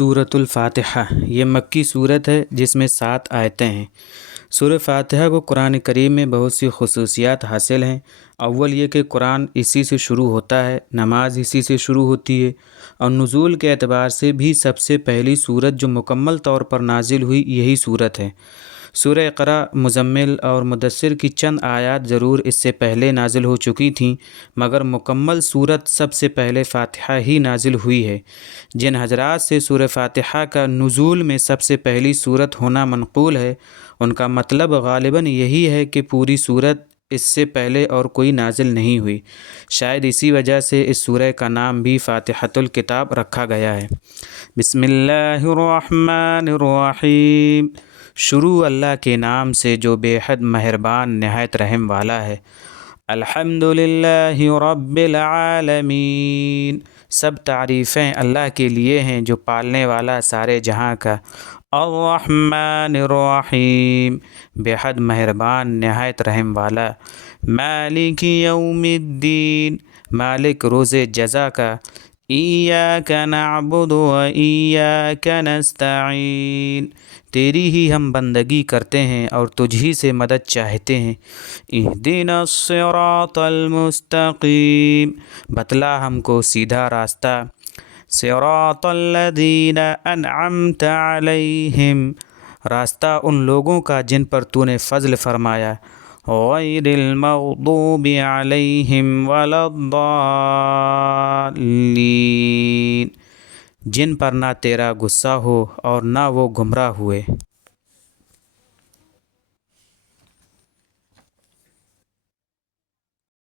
سورۃ الفاتحہ یہ مکی صورت ہے جس میں 7 آیتیں ہیں۔ سورہ فاتحہ کو قرآن کریم میں بہت سی خصوصیات حاصل ہیں۔ اول یہ کہ قرآن اسی سے شروع ہوتا ہے، نماز اسی سے شروع ہوتی ہے، اور نزول کے اعتبار سے بھی سب سے پہلی صورت جو مکمل طور پر نازل ہوئی یہی صورت ہے۔ سورہ اقرا، مزمل اور مدثر کی چند آیات ضرور اس سے پہلے نازل ہو چکی تھیں، مگر مکمل صورت سب سے پہلے فاتحہ ہی نازل ہوئی ہے۔ جن حضرات سے سورہ فاتحہ کا نزول میں سب سے پہلی صورت ہونا منقول ہے، ان کا مطلب غالباً یہی ہے کہ پوری صورت اس سے پہلے اور کوئی نازل نہیں ہوئی۔ شاید اسی وجہ سے اس سورہ کا نام بھی فاتحۃ الکتاب رکھا گیا ہے۔ بسم اللہ الرحمن الرحیم۔ شروع اللہ کے نام سے جو بے حد مہربان نہایت رحم والا ہے۔ الحمد للہ رب العالمین۔ سب تعریفیں اللہ کے لیے ہیں جو پالنے والا سارے جہاں کا۔ الرحمن الرحیم، بے حد مہربان نہایت رحم والا۔ مالک یوم الدین، مالک روز جزا کا۔ ایاک نعبد و ایاک نستعین، تیری ہی ہم بندگی کرتے ہیں اور تجھ ہی سے مدد چاہتے ہیں۔ اہدنا الصراط المستقیم، بتلا ہم کو سیدھا راستہ۔ صراط الذین انعمت علیہم، راستہ ان لوگوں کا جن پر تو نے فضل فرمایا۔ غیر المغضوب علیہم ولا الضالین، جن پر نہ تیرا غصہ ہو اور نہ وہ گمراہ ہوئے۔